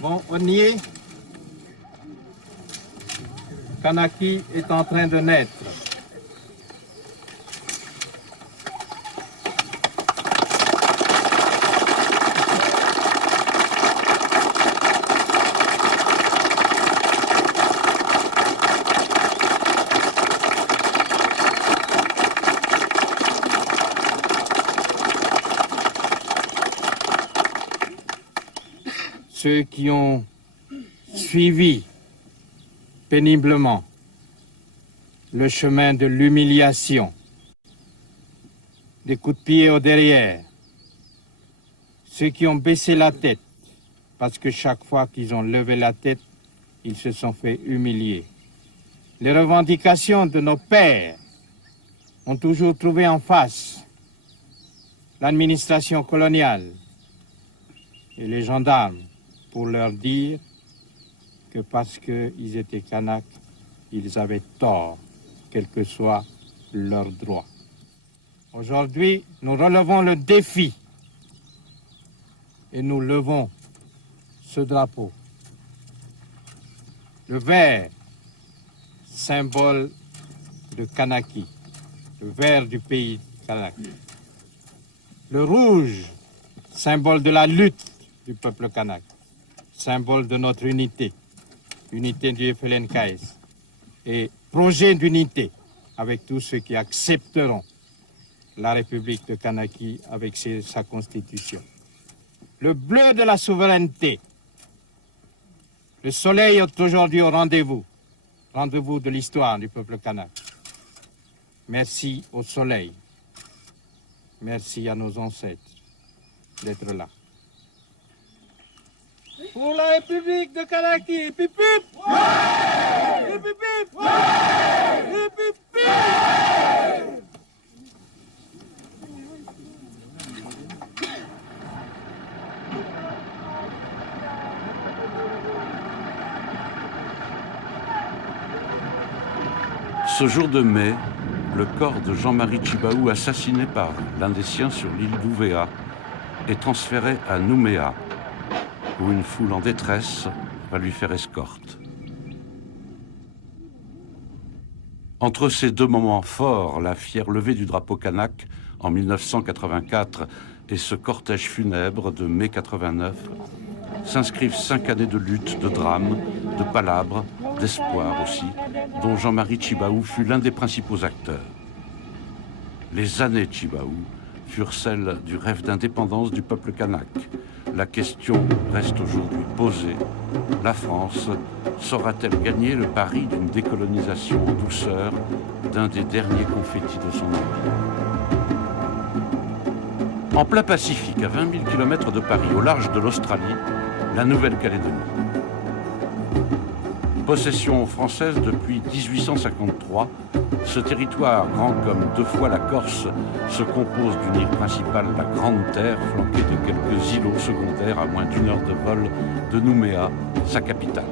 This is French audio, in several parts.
Bon, on y est. Kanaki est en train de naître. Ceux qui ont suivi péniblement le chemin de l'humiliation, des coups de pied au derrière, ceux qui ont baissé la tête, parce que chaque fois qu'ils ont levé la tête, ils se sont fait humilier. Les revendications de nos pères ont toujours trouvé en face l'administration coloniale et les gendarmes pour leur dire que parce qu'ils étaient Kanaks, ils avaient tort, quel que soit leur droit. Aujourd'hui, nous relevons le défi et nous levons ce drapeau. Le vert, symbole de Kanaki, le vert du pays kanak. Le rouge, symbole de la lutte du peuple kanak, symbole de notre unité, unité du FLNKS, et projet d'unité avec tous ceux qui accepteront la République de Kanaki avec sa constitution. Le bleu de la souveraineté. Le soleil est aujourd'hui au rendez-vous de l'histoire du peuple kanak. Merci au soleil. Merci à nos ancêtres d'être là. Pour la République de Kanaki, hip hip hip! Ouais! Hip hip hip! Ouais! Hip hip hip! Ce jour de mai, le corps de Jean-Marie Tjibaou, assassiné par l'un des siens sur l'île d'Ouvéa, est transféré à Nouméa, où une foule en détresse va lui faire escorte. Entre ces deux moments forts, la fière levée du drapeau kanak en 1984 et ce cortège funèbre de mai 89, s'inscrivent 5 années de lutte, de drame, de palabres, d'espoir aussi, dont Jean-Marie Tjibaou fut l'un des principaux acteurs. Les années Tjibaou furent celles du rêve d'indépendance du peuple kanak. La question reste aujourd'hui posée. La France saura-t-elle gagner le pari d'une décolonisation en douceur d'un des derniers confettis de son empire? En plein Pacifique, à 20 000 km de Paris, au large de l'Australie, la Nouvelle-Calédonie. Possession française depuis 1853, ce territoire, grand comme 2 fois la Corse, se compose d'une île principale, la Grande Terre, flanquée de quelques îlots secondaires à moins d'1 heure de vol de Nouméa, sa capitale.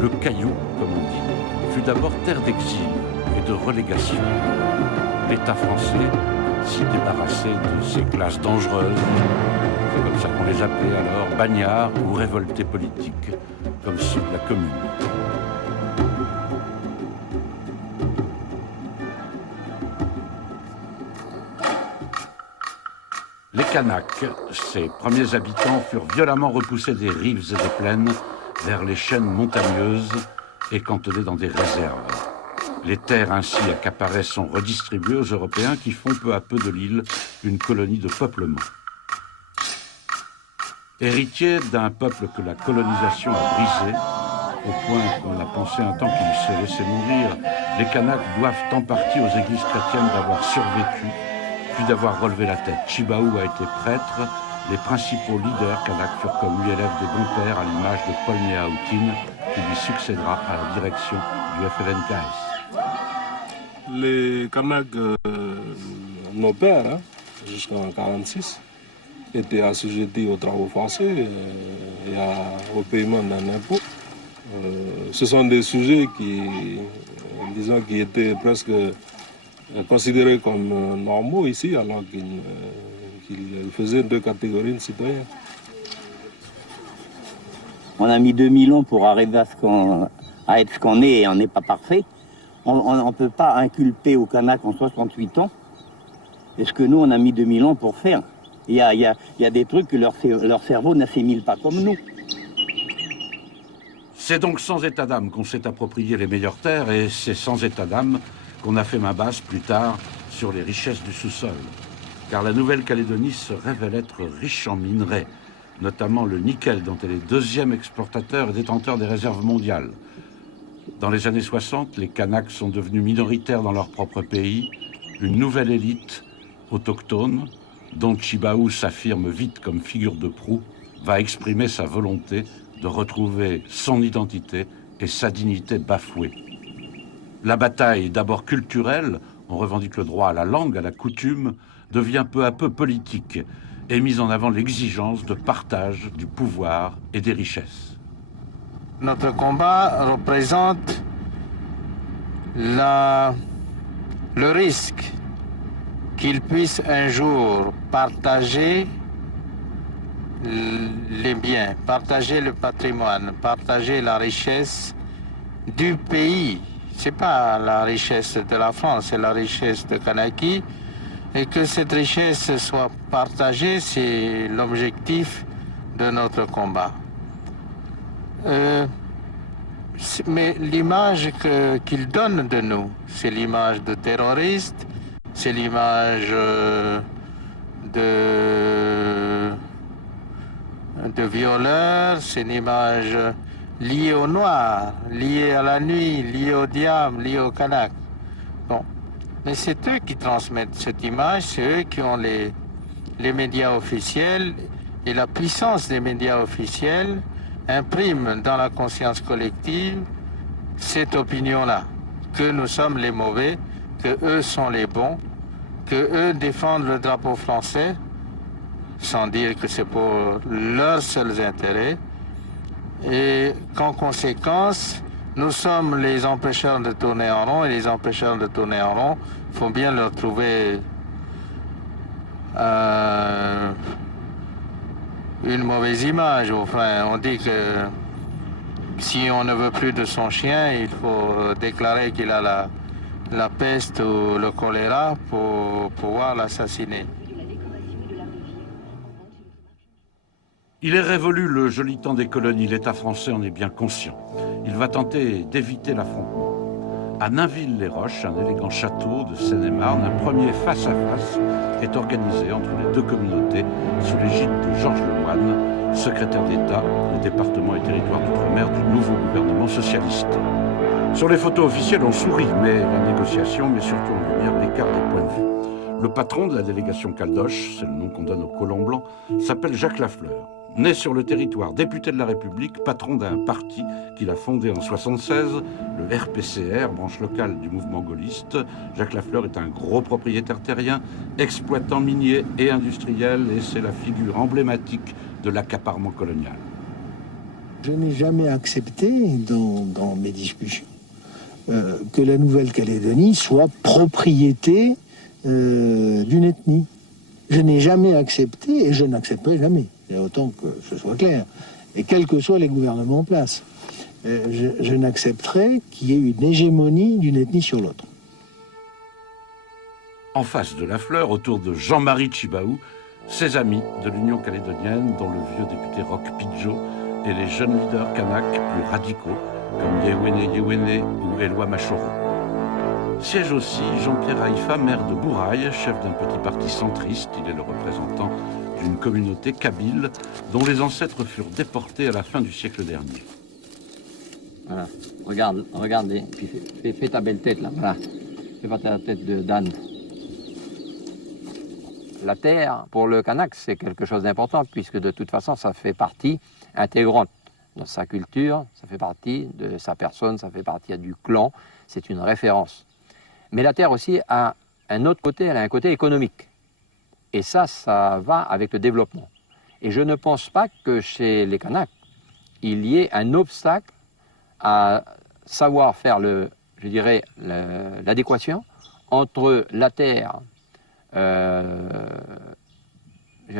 Le Caillou, comme on dit, fut d'abord terre d'exil et de relégation. L'État français s'y débarrassait de ces classes dangereuses, c'est comme ça qu'on les appelait alors, bagnards ou révoltés politiques, comme ceux de la Commune. Les Kanaks, ces premiers habitants, furent violemment repoussés des rives et des plaines vers les chaînes montagneuses et cantonnés dans des réserves. Les terres ainsi accaparées sont redistribuées aux Européens qui font peu à peu de l'île une colonie de peuplement. Héritiers d'un peuple que la colonisation a brisé, au point qu'on a pensé un temps qu'il se laissait mourir, les Kanaks doivent en partie aux églises chrétiennes d'avoir survécu, puis d'avoir relevé la tête. Tjibaou a été prêtre, les principaux leaders kanaks furent comme lui élèves des bons pères à l'image de Paul Néaoutine, qui lui succédera à la direction du FLNKS. Les Kanaks, nos pères, jusqu'en 1946, étaient assujettis aux travaux forcés et au paiement d'un impôt. Ce sont des sujets qui étaient presque considérés comme normaux ici, alors qu'ils faisaient 2 catégories de citoyens. On a mis 2000 ans pour arriver à être ce qu'on est et on n'est pas parfait. On ne peut pas inculper aux Kanaks en 68 ans. Et ce que nous, on a mis 2000 ans pour faire. Il y a des trucs que leur cerveau n'assimile pas comme nous. C'est donc sans état d'âme qu'on s'est approprié les meilleures terres et c'est sans état d'âme qu'on a fait main basse plus tard sur les richesses du sous-sol. Car la Nouvelle-Calédonie se révèle être riche en minerais, notamment le nickel dont elle est deuxième exportateur et détenteur des réserves mondiales. Dans les années 60, les Kanaks sont devenus minoritaires dans leur propre pays. Une nouvelle élite autochtone, dont Chibaou s'affirme vite comme figure de proue, va exprimer sa volonté de retrouver son identité et sa dignité bafouée. La bataille, d'abord culturelle, on revendique le droit à la langue, à la coutume, devient peu à peu politique et mise en avant l'exigence de partage du pouvoir et des richesses. Notre combat représente le risque qu'ils puissent un jour partager les biens, partager le patrimoine, partager la richesse du pays. Ce n'est pas la richesse de la France, c'est la richesse de Kanaki. Et que cette richesse soit partagée, c'est l'objectif de notre combat. Mais l'image qu'ils donnent de nous, c'est l'image de terroristes, c'est l'image de violeurs, c'est une image liée au noir, liée à la nuit, liée au diable, liée au Kanak. Bon. Mais c'est eux qui transmettent cette image, c'est eux qui ont les médias officiels, et la puissance des médias officiels imprime dans la conscience collective cette opinion-là, que nous sommes les mauvais, que eux sont les bons, que eux défendent le drapeau français, sans dire que c'est pour leurs seuls intérêts, et qu'en conséquence, nous sommes les empêcheurs de tourner en rond, et les empêcheurs de tourner en rond, il faut bien leur trouver une mauvaise image. Enfin, on dit que si on ne veut plus de son chien, il faut déclarer qu'il a la peste ou le choléra pour pouvoir l'assassiner. Il est révolu le joli temps des colonies, l'État français en est bien conscient. Il va tenter d'éviter l'affrontement. À Nainville-les-Roches, un élégant château de Seine-et-Marne, un premier face-à-face est organisé entre les deux communautés sous l'égide de Georges Lemoine, secrétaire d'État au département et territoire d'outre-mer du nouveau gouvernement socialiste. Sur les photos officielles, on sourit, mais la négociation met surtout en lumière l'écart des points de vue. Le patron de la délégation Caldoche, c'est le nom qu'on donne aux colons blancs, s'appelle Jacques Lafleur. Né sur le territoire, député de la République, patron d'un parti qu'il a fondé en 1976, le RPCR, branche locale du mouvement gaulliste, Jacques Lafleur est un gros propriétaire terrien, exploitant minier et industriel, et c'est la figure emblématique de l'accaparement colonial. Je n'ai jamais accepté dans mes discussions que la Nouvelle-Calédonie soit propriété d'une ethnie. Je n'ai jamais accepté et je n'accepterai jamais. Autant que ce soit clair. Et quels que soient les gouvernements en place, je n'accepterai qu'il y ait une hégémonie d'une ethnie sur l'autre. En face de Lafleur, autour de Jean-Marie Chibaou, ses amis de l'Union calédonienne, dont le vieux député Roch Pidgeot, et les jeunes leaders kanaks plus radicaux, comme Yewene Yewene ou Éloi Machoro. Siège aussi Jean-Pierre Haïfa, maire de Bourail, chef d'un petit parti centriste. Il est le représentant d'une communauté kabyle dont les ancêtres furent déportés à la fin du siècle dernier. Voilà, regarde, puis fais ta belle tête là, voilà. Fais pas ta tête d'âne. La terre, pour le Kanak, c'est quelque chose d'important, puisque de toute façon, ça fait partie intégrante de sa culture, ça fait partie de sa personne, ça fait partie du clan, c'est une référence. Mais la terre aussi a un autre côté, elle a un côté économique. Et ça va avec le développement. Et je ne pense pas que chez les Kanaks, il y ait un obstacle à savoir faire l'adéquation entre la terre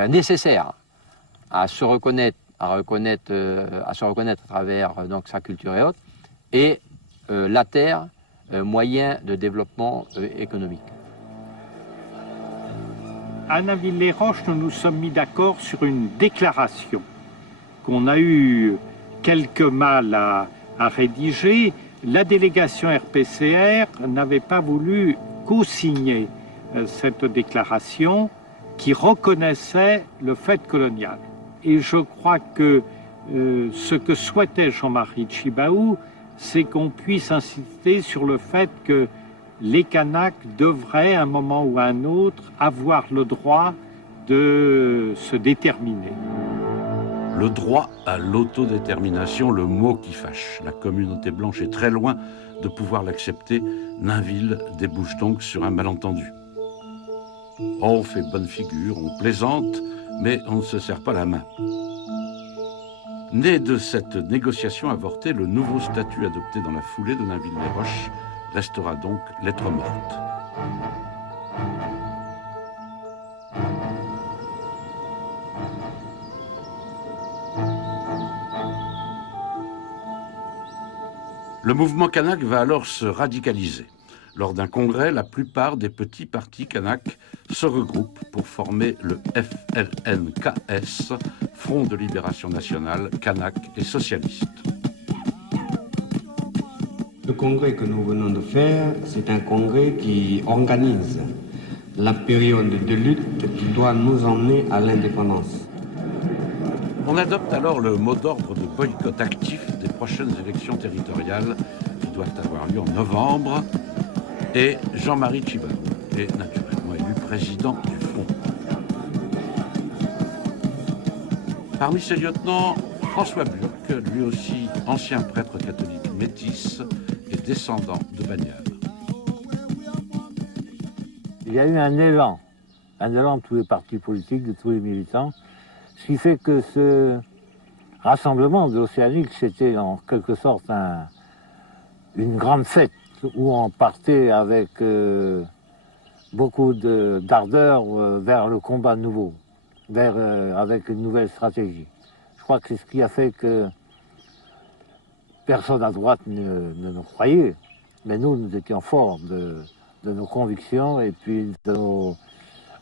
nécessaire à se reconnaître à se reconnaître à travers donc, sa culture et autres, et la terre, moyen de développement économique. À Nainville-les-Roches, nous nous sommes mis d'accord sur une déclaration qu'on a eu quelques mal à rédiger. La délégation RPCR n'avait pas voulu co-signer cette déclaration qui reconnaissait le fait colonial. Et je crois que ce que souhaitait Jean-Marie Tjibaou, c'est qu'on puisse insister sur le fait que les Kanaks devraient, à un moment ou à un autre, avoir le droit de se déterminer. Le droit à l'autodétermination, le mot qui fâche. La communauté blanche est très loin de pouvoir l'accepter. Nainville débouche donc sur un malentendu. On fait bonne figure, on plaisante, mais on ne se serre pas la main. Né de cette négociation avortée, le nouveau statut adopté dans la foulée de Nainville-les-Roches restera donc lettre morte. Le mouvement kanak va alors se radicaliser. Lors d'un congrès, la plupart des petits partis kanaks se regroupent pour former le FLNKS, Front de Libération Nationale, kanak et socialiste. Le congrès que nous venons de faire, c'est un congrès qui organise la période de lutte qui doit nous emmener à l'indépendance. On adopte alors le mot d'ordre de boycott actif des prochaines élections territoriales qui doivent avoir lieu en novembre. Et Jean-Marie Tjibaou est naturellement élu président du Front. Parmi ses lieutenants, François Burck, lui aussi ancien prêtre catholique métis et descendant de Bagnères. Il y a eu un élan de tous les partis politiques, de tous les militants, ce qui fait que ce rassemblement de l'Océanique, c'était en quelque sorte une grande fête où on partait avec beaucoup d'ardeur vers le combat nouveau, avec une nouvelle stratégie. Je crois que c'est ce qui a fait que personne à droite ne nous croyait, mais nous étions forts de nos convictions et puis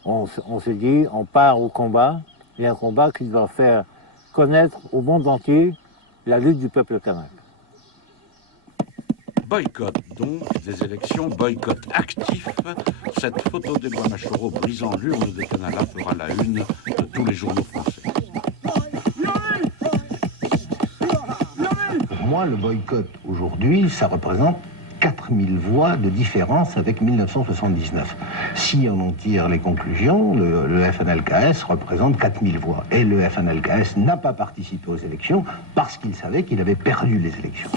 on s'est dit, on part au combat, et un combat qui doit faire connaître au monde entier la lutte du peuple kanak. Boycott donc des élections, boycott actif. Cette photo d'Éloi Machoro brisant l'urne de Canada fera la une de tous les journaux français. Pour moi, le boycott aujourd'hui, ça représente 4000 voix de différence avec 1979. Si on en tire les conclusions, le FNLKS représente 4000 voix. Et le FNLKS n'a pas participé aux élections parce qu'il savait qu'il avait perdu les élections.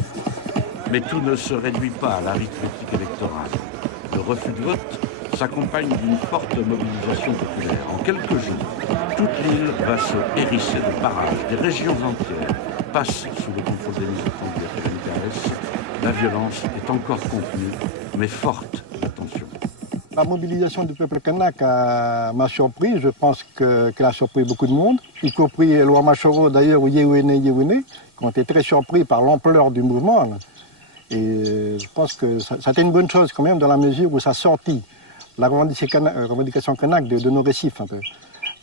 Mais tout ne se réduit pas à l'arithmétique électorale. Le refus de vote s'accompagne d'une forte mobilisation populaire. En quelques jours, toute l'île va se hérisser de barrages. Des régions entières passent sous le contrôle des militants du FNLKS. La violence est encore contenue, mais forte la tension. La mobilisation du peuple kanak m'a surpris. Je pense qu'elle a surpris beaucoup de monde, y compris Éloi Machoro d'ailleurs, ou Yewene, qui ont été très surpris par l'ampleur du mouvement. Et je pense que ça a été une bonne chose quand même dans la mesure où ça sortit la revendication kanak de nos récifs un peu.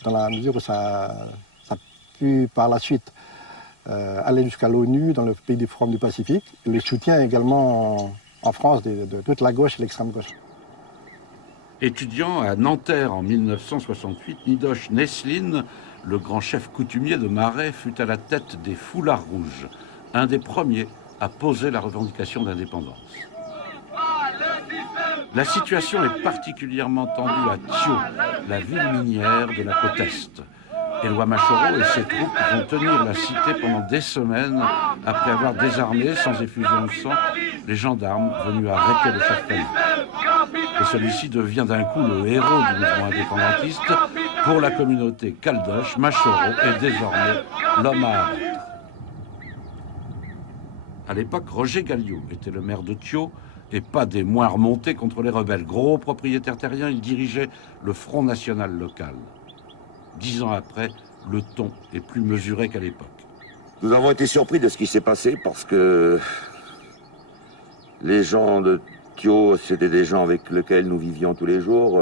Dans la mesure où ça a pu par la suite aller jusqu'à l'ONU dans le pays du Forum du Pacifique. Et le soutien également en France de toute la gauche et l'extrême gauche. Étudiant à Nanterre en 1968, Nidosh Nesline, le grand chef coutumier de Marais, fut à la tête des Foulards Rouges, un des premiers à poser la revendication d'indépendance. La situation est particulièrement tendue à Thio, la ville minière de la côte Est. Éloi Machoro et ses troupes vont tenir la cité pendant des semaines après avoir désarmé sans effusion de sang les gendarmes venus arrêter le chef Kanak. Et celui-ci devient d'un coup le héros du mouvement indépendantiste. Pour la communauté caldoche, Machoro est désormais l'homme à abattre. À l'époque, Roger Galliot était le maire de Thio et pas des moins remontés contre les rebelles. Gros propriétaire terrien, il dirigeait le Front national local. 10 ans après, le ton est plus mesuré qu'à l'époque. Nous avons été surpris de ce qui s'est passé parce que les gens de Thio, c'était des gens avec lesquels nous vivions tous les jours.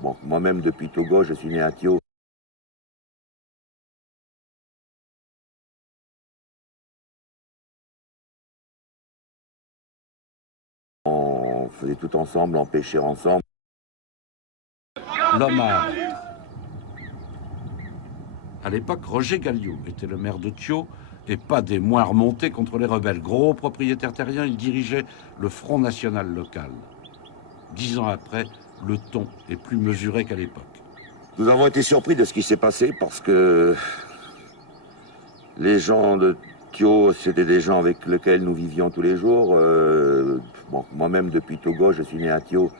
Bon, moi-même, depuis Togo, je suis né à Thio. On faisait tout ensemble, on pêchait ensemble. L'homme à l'époque, Roger Galliot était le maire de Thio et pas des moins remontés contre les rebelles. Gros propriétaire terrien, il dirigeait le Front National local. 10 ans après, le ton est plus mesuré qu'à l'époque. Nous avons été surpris de ce qui s'est passé parce que les gens de Thio, c'était des gens avec lesquels nous vivions tous les jours. Bon, moi-même, depuis Togo, je suis né à Thio.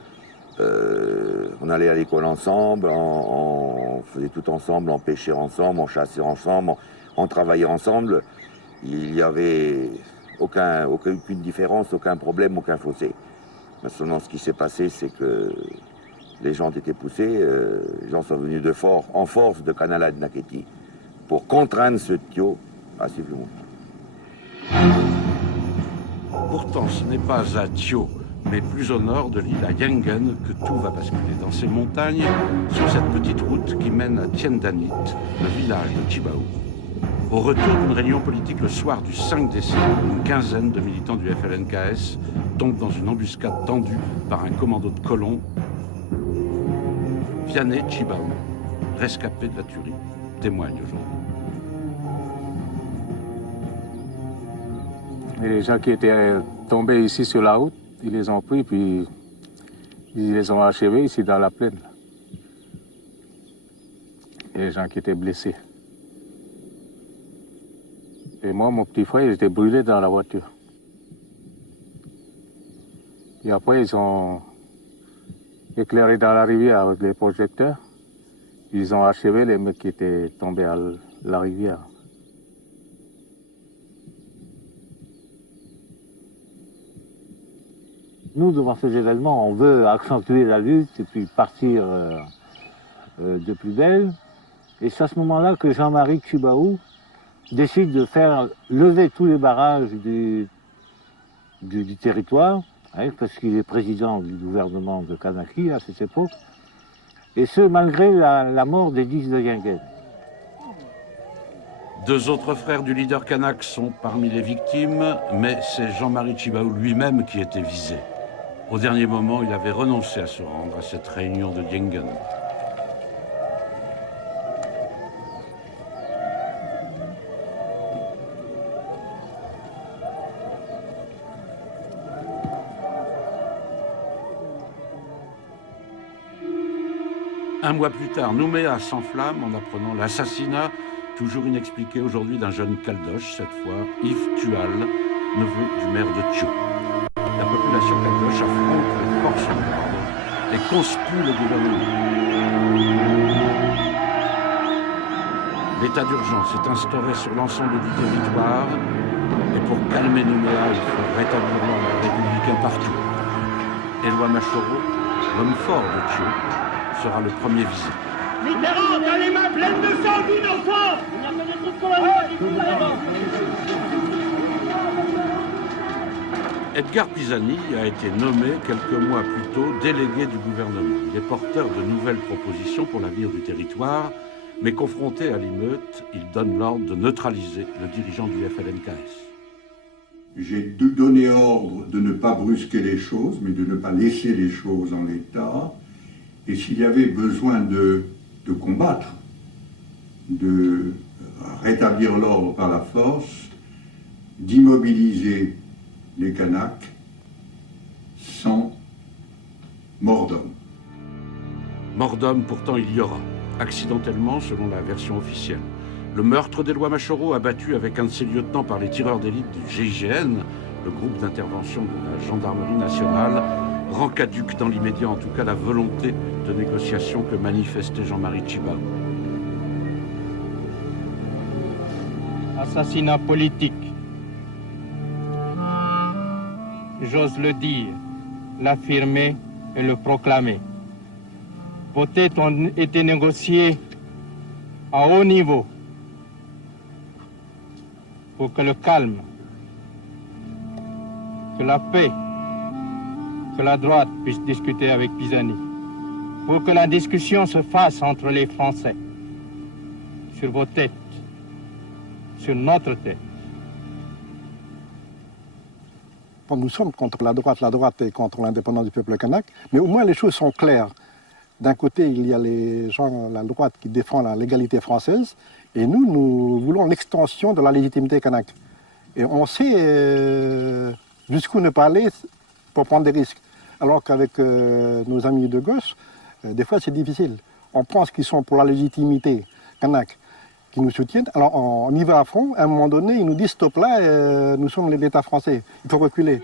On allait à l'école ensemble, on faisait tout ensemble, on pêchait ensemble, on chassait ensemble, on travaillait ensemble. Il n'y avait aucune différence, aucun problème, aucun fossé. Mais seulement ce qui s'est passé, c'est que les gens ont été poussés, les gens sont venus en force de Kanala de Naketi pour contraindre ce Thio à suivre le mouvement. Pourtant, ce n'est pas à Thio, mais plus au nord de l'île à Yengen que tout va basculer. Dans ces montagnes, sur cette petite route qui mène à Tiendanit, le village de Chibaou. Au retour d'une réunion politique le soir du 5 décembre, une quinzaine de militants du FLNKS tombent dans une embuscade tendue par un commando de colons. Vianney Chibaou, rescapé de la tuerie, témoigne aujourd'hui. Et les gens qui étaient tombés ici sur la route, ils les ont pris, puis ils les ont achevés ici dans la plaine. Et les gens qui étaient blessés. Et moi, mon petit frère, il était brûlé dans la voiture. Et après, ils ont éclairé dans la rivière avec les projecteurs. Ils ont achevé les mecs qui étaient tombés à la rivière. Nous, devant ces événements, on veut accentuer la lutte et puis partir de plus belle. Et c'est à ce moment-là que Jean-Marie Chibaou décide de faire lever tous les barrages du territoire, hein, parce qu'il est président du gouvernement de Kanaki à cette époque, et ce, malgré la mort des 10 de Yengen. Deux autres frères du leader kanak sont parmi les victimes, mais c'est Jean-Marie Chibaou lui-même qui était visé. Au dernier moment, il avait renoncé à se rendre à cette réunion de Yengen. Un mois plus tard, Nouméa s'enflamme en apprenant l'assassinat, toujours inexpliqué aujourd'hui, d'un jeune Caldoche, cette fois Yves Tual, neveu du maire de Thio. La population Caldoche affronte les forces de l'ordre et conspue le gouvernement. L'état d'urgence est instauré sur l'ensemble du territoire et pour calmer Nouméa, il faut rétablir l'ordre républicain partout. Éloi Machoro, l'homme fort de Thio, sera le premier visé. Mitterrand, t'as les mains pleines de sang d'innocents! Edgar Pisani a été nommé quelques mois plus tôt délégué du gouvernement. Il est porteur de nouvelles propositions pour l'avenir du territoire, mais confronté à l'émeute, il donne l'ordre de neutraliser le dirigeant du FLNKS. J'ai donné ordre de ne pas brusquer les choses, mais de ne pas laisser les choses en l'état. Et s'il y avait besoin de combattre, de rétablir l'ordre par la force, d'immobiliser les Kanaks sans mort d'homme. Mort d'homme, pourtant, il y aura, accidentellement, selon la version officielle. Le meurtre d'Éloi Machoro, abattu avec un de ses lieutenants par les tireurs d'élite du GIGN, le groupe d'intervention de la gendarmerie nationale, rend caduque dans l'immédiat, en tout cas, la volonté de négociation que manifestait Jean-Marie Chibaou. Assassinat politique. J'ose le dire, l'affirmer et le proclamer. Peut-être ont été négociés à haut niveau. pour que le calme, que la paix, que la droite puisse discuter avec Pisani, pour que la discussion se fasse entre les Français, sur vos têtes, sur notre tête. Bon, nous sommes contre la droite est contre l'indépendance du peuple kanak, mais au moins les choses sont claires. D'un côté, il y a les gens, la droite qui défend la légalité française, et nous voulons l'extension de la légitimité kanak. Et on sait jusqu'où ne pas aller pour prendre des risques. Alors qu'avec nos amis de gauche, des fois c'est difficile. On pense qu'ils sont pour la légitimité kanak, qui nous soutiennent. Alors on y va à fond. À un moment donné, ils nous disent stop là, nous sommes l'État français. Il faut reculer.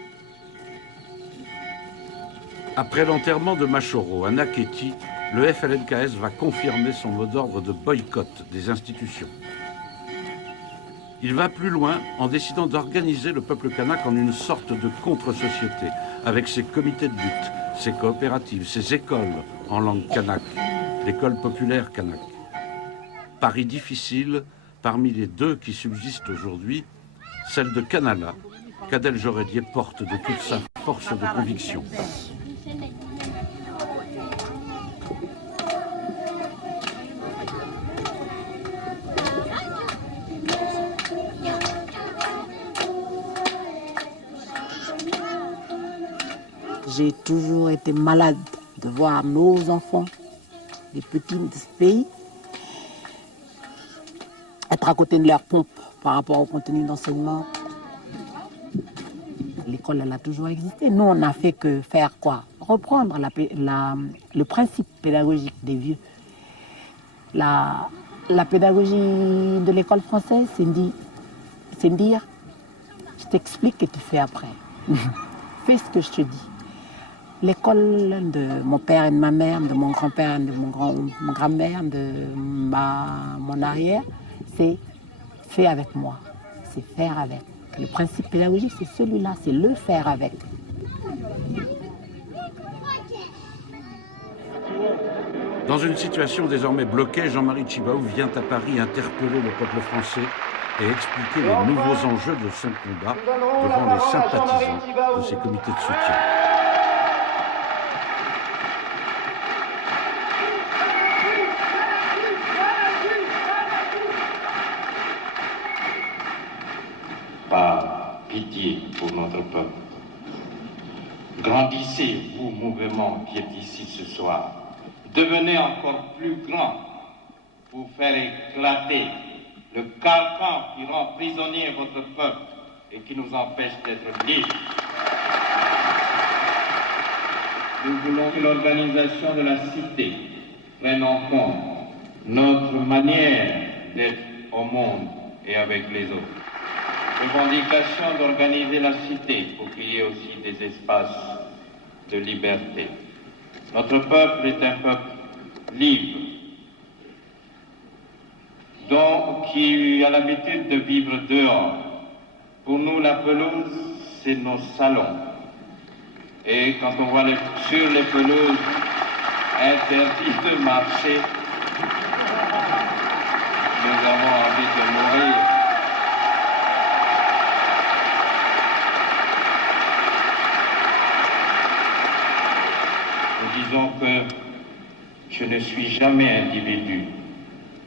Après l'enterrement de Machoro à Naketi, le FLNKS va confirmer son mot d'ordre de boycott des institutions. Il va plus loin en décidant d'organiser le peuple kanak en une sorte de contre-société, avec ses comités de lutte, ses coopératives, ses écoles en langue kanak, l'école populaire kanak. Pari difficile parmi les deux qui subsistent aujourd'hui, celle de Kanala, qu'Adel Joredier porte de toute sa force de conviction. J'ai toujours été malade de voir nos enfants, les petits de ce pays, être à côté de leur pompe par rapport au contenu d'enseignement. L'école, elle a toujours existé. Nous, on n'a fait que faire quoi? Reprendre le principe pédagogique des vieux. La pédagogie de l'école française, c'est dire, je t'explique et tu fais après. Fais ce que je te dis. L'école de mon père et de ma mère, de mon grand-père et de mon grand-mère, de mon arrière, c'est fait avec moi, c'est faire avec. Le principe pédagogique, c'est celui-là, c'est le faire avec. Dans une situation désormais bloquée, Jean-Marie Tjibaou vient à Paris interpeller le peuple français et expliquer les nouveaux enjeux de son combat devant les sympathisants de ses comités de soutien. Par pitié pour notre peuple. Grandissez, vous, mouvement qui êtes ici ce soir. Devenez encore plus grand pour faire éclater le carcan qui rend prisonnier votre peuple et qui nous empêche d'être libres. Nous voulons que l'organisation de la cité prenne en compte notre manière d'être au monde et avec les autres. Revendication d'organiser la cité pour qu'il y ait aussi des espaces de liberté. Notre peuple est un peuple libre, qui a l'habitude de vivre dehors. Pour nous, la pelouse, c'est nos salons. Et quand on voit sur les pelouses interdites de marcher, nous avons envie de mourir. Disons que je ne suis jamais individu,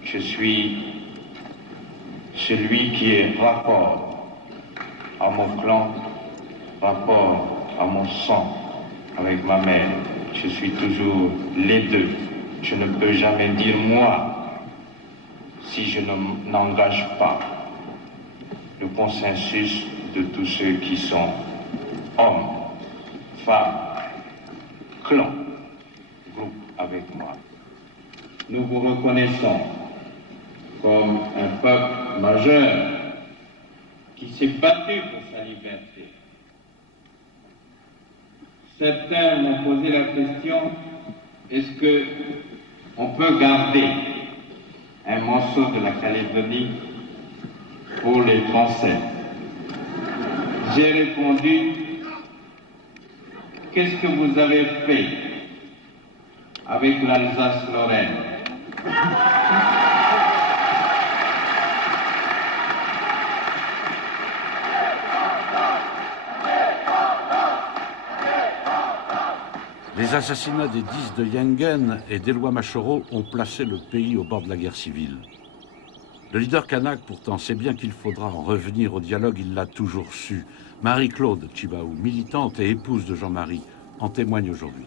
je suis celui qui est rapport à mon clan, rapport à mon sang avec ma mère. Je suis toujours les deux. Je ne peux jamais dire moi si je n'engage pas le consensus de tous ceux qui sont hommes, femmes, clans, groupe avec moi. Nous vous reconnaissons comme un peuple majeur qui s'est battu pour sa liberté. Certains m'ont posé la question, est-ce que on peut garder un morceau de la Calédonie pour les Français? J'ai répondu, qu'est-ce que vous avez fait avec l'Alsace-Lorraine? Les assassinats des 10 de Yengen et d'Éloi Machoro ont placé le pays au bord de la guerre civile. Le leader kanak, pourtant, sait bien qu'il faudra en revenir au dialogue, il l'a toujours su. Marie-Claude Tjibaou, militante et épouse de Jean-Marie, en témoigne aujourd'hui.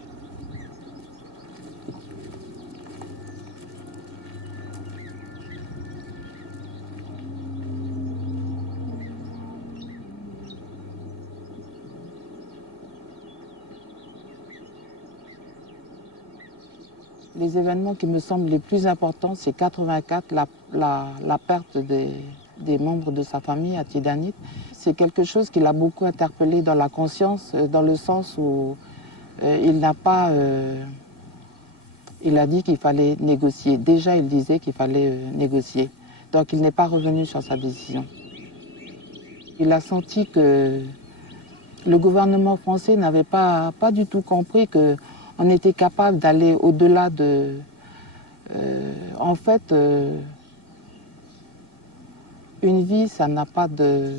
Les événements qui me semblent les plus importants, c'est 84, la perte des membres de sa famille à Tidanit. C'est quelque chose qui l'a beaucoup interpellé dans la conscience, dans le sens où il a dit qu'il fallait négocier. Déjà, il disait qu'il fallait négocier. Donc, il n'est pas revenu sur sa décision. Il a senti que le gouvernement français n'avait pas du tout compris que on était capable d'aller au-delà de... en fait, une vie, ça n'a pas de...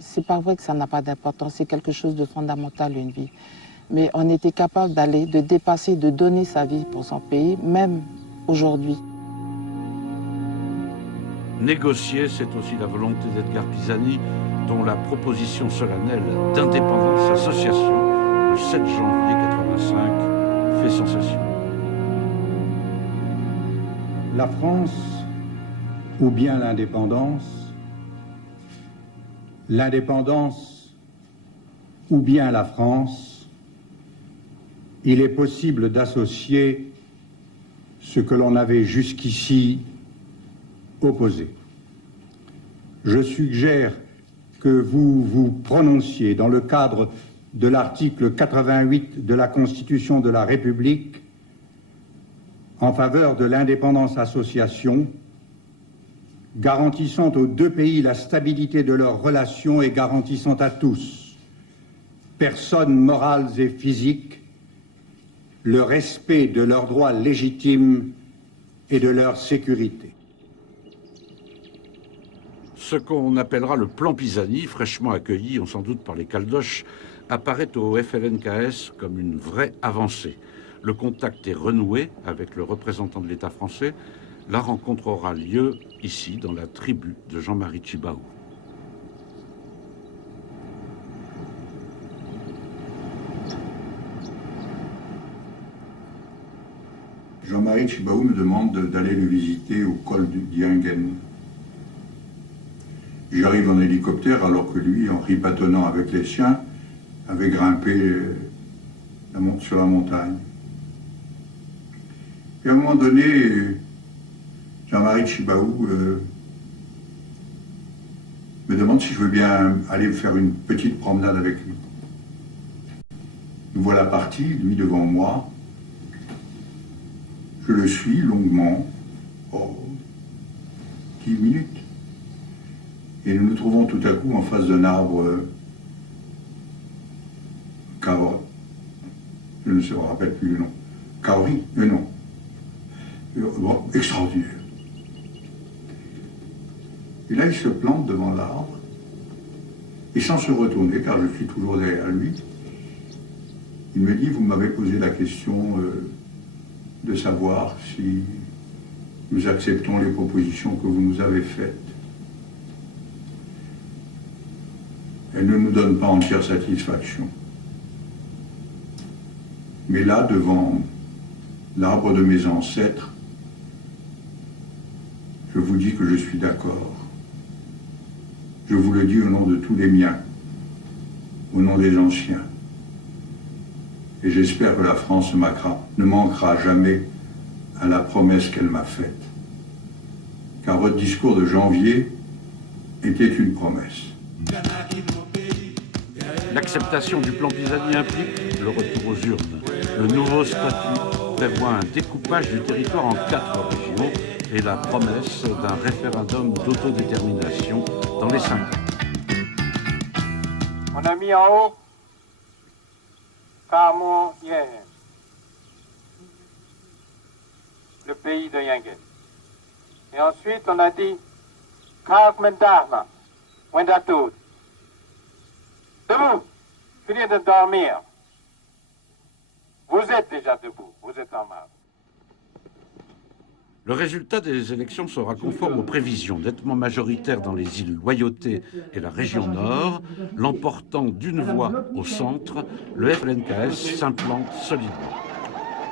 C'est pas vrai que ça n'a pas d'importance, c'est quelque chose de fondamental, une vie. Mais on était capable d'aller, de dépasser, de donner sa vie pour son pays, même aujourd'hui. Négocier, c'est aussi la volonté d'Edgar Pisani, dont la proposition solennelle d'indépendance association, le 7 janvier 1985, fait sensation. La France ou bien l'indépendance ou bien la France, il est possible d'associer ce que l'on avait jusqu'ici opposé. Je suggère que vous vous prononciez dans le cadre de l'article 88 de la Constitution de la République en faveur de l'indépendance-association, garantissant aux deux pays la stabilité de leurs relations et garantissant à tous, personnes morales et physiques, le respect de leurs droits légitimes et de leur sécurité. Ce qu'on appellera le plan Pisani, fraîchement accueilli, sans doute par les Caldoches, apparaît au FLNKS comme une vraie avancée. Le contact est renoué avec le représentant de l'État français. La rencontre aura lieu ici, dans la tribu de Jean-Marie Tjibaou. Jean-Marie Tjibaou me demande d'aller le visiter au col du Yengen. J'arrive en hélicoptère alors que lui, en ripatonnant avec les siens, avait grimpé sur la montagne. Et à un moment donné, Jean-Marie Tjibaou me demande si je veux bien aller faire une petite promenade avec lui. Nous voilà partis, lui devant moi. Je le suis longuement, 10 minutes. Et nous nous trouvons tout à coup en face d'un arbre kaori. Je ne me rappelle plus le nom. Kaori, non. Bon, extraordinaire. Et là, il se plante devant l'arbre, et sans se retourner, car je suis toujours derrière lui, il me dit, vous m'avez posé la question de savoir si nous acceptons les propositions que vous nous avez faites. Elles ne nous donnent pas entière satisfaction. Mais là, devant l'arbre de mes ancêtres, je vous dis que je suis d'accord. Je vous le dis au nom de tous les miens, au nom des anciens. Et j'espère que la France ne manquera jamais à la promesse qu'elle m'a faite. Car votre discours de janvier était une promesse. L'acceptation du plan Pisani implique le retour aux urnes. Le nouveau statut prévoit un découpage du territoire en 4 régions et la promesse d'un référendum d'autodétermination dans les 5 ans. On a mis en haut Kamon Yengen, le pays de Yengen. Et ensuite, on a dit Kalkmendama, Wendatud. Debout, finir de dormir. Vous êtes déjà debout, vous êtes en marche. Le résultat des élections sera conforme aux prévisions, nettement majoritaire dans les îles Loyauté et la région Nord, l'emportant d'une voix au centre, le FLNKS s'implante solidement.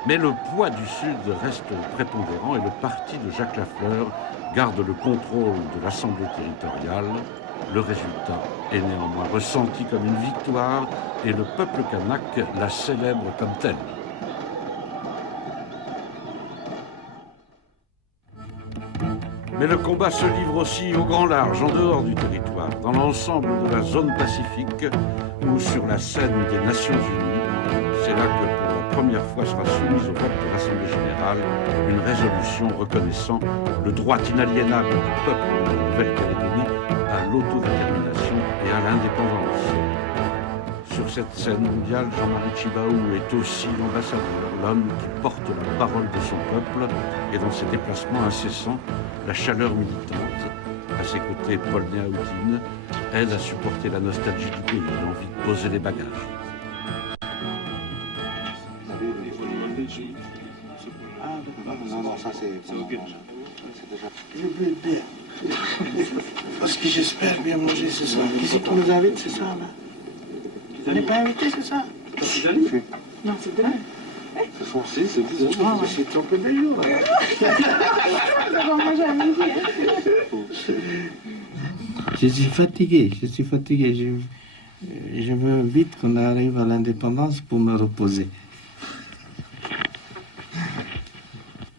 Mais le poids du Sud reste prépondérant et le parti de Jacques Lafleur garde le contrôle de l'Assemblée territoriale. Le résultat est néanmoins ressenti comme une victoire et le peuple kanak la célèbre comme telle. Mais le combat se livre aussi au grand large, en dehors du territoire, dans l'ensemble de la zone pacifique ou sur la scène des Nations Unies. C'est là que pour la première fois sera soumise au vote de l'Assemblée générale une résolution reconnaissant le droit inaliénable du peuple de la Nouvelle-Calédonie à l'autodétermination et à l'indépendance. Sur cette scène mondiale, Jean-Marie Tjibaou est aussi l'ambassadeur, l'homme qui porte la parole de son peuple et dans ses déplacements incessants, la chaleur militante. À ses côtés, Paul Néaoudine aide à supporter la nostalgie du pays, l'envie de poser les bagages. Non, ça c'est déjà... Je veux bien. Parce que j'espère bien manger ce soir. Qui c'est qui nous invite ce soir là? On n'est pas invité ce soir? Non, c'est demain. C'est forcé, c'est bizarre. Non, mais c'est trompé de jour. On va manger à midi. Je suis fatigué. Je veux vite qu'on arrive à l'indépendance pour me reposer.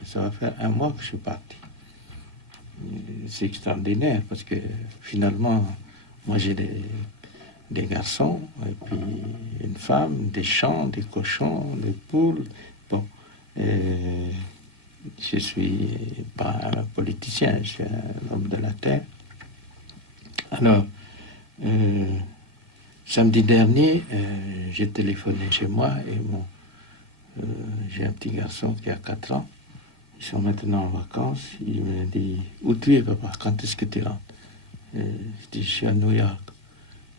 Ça va faire un mois que je suis parti. C'est extraordinaire parce que finalement, moi j'ai des garçons, et puis une femme, des champs, des cochons, des poules. Bon, je suis pas un politicien, je suis un homme de la terre. Alors, samedi dernier, j'ai téléphoné chez moi et j'ai un petit garçon qui a 4 ans. Ils sont maintenant en vacances. Il me dit, où tu es, papa? Quand est-ce que tu rentres? Je dis, je suis à New York.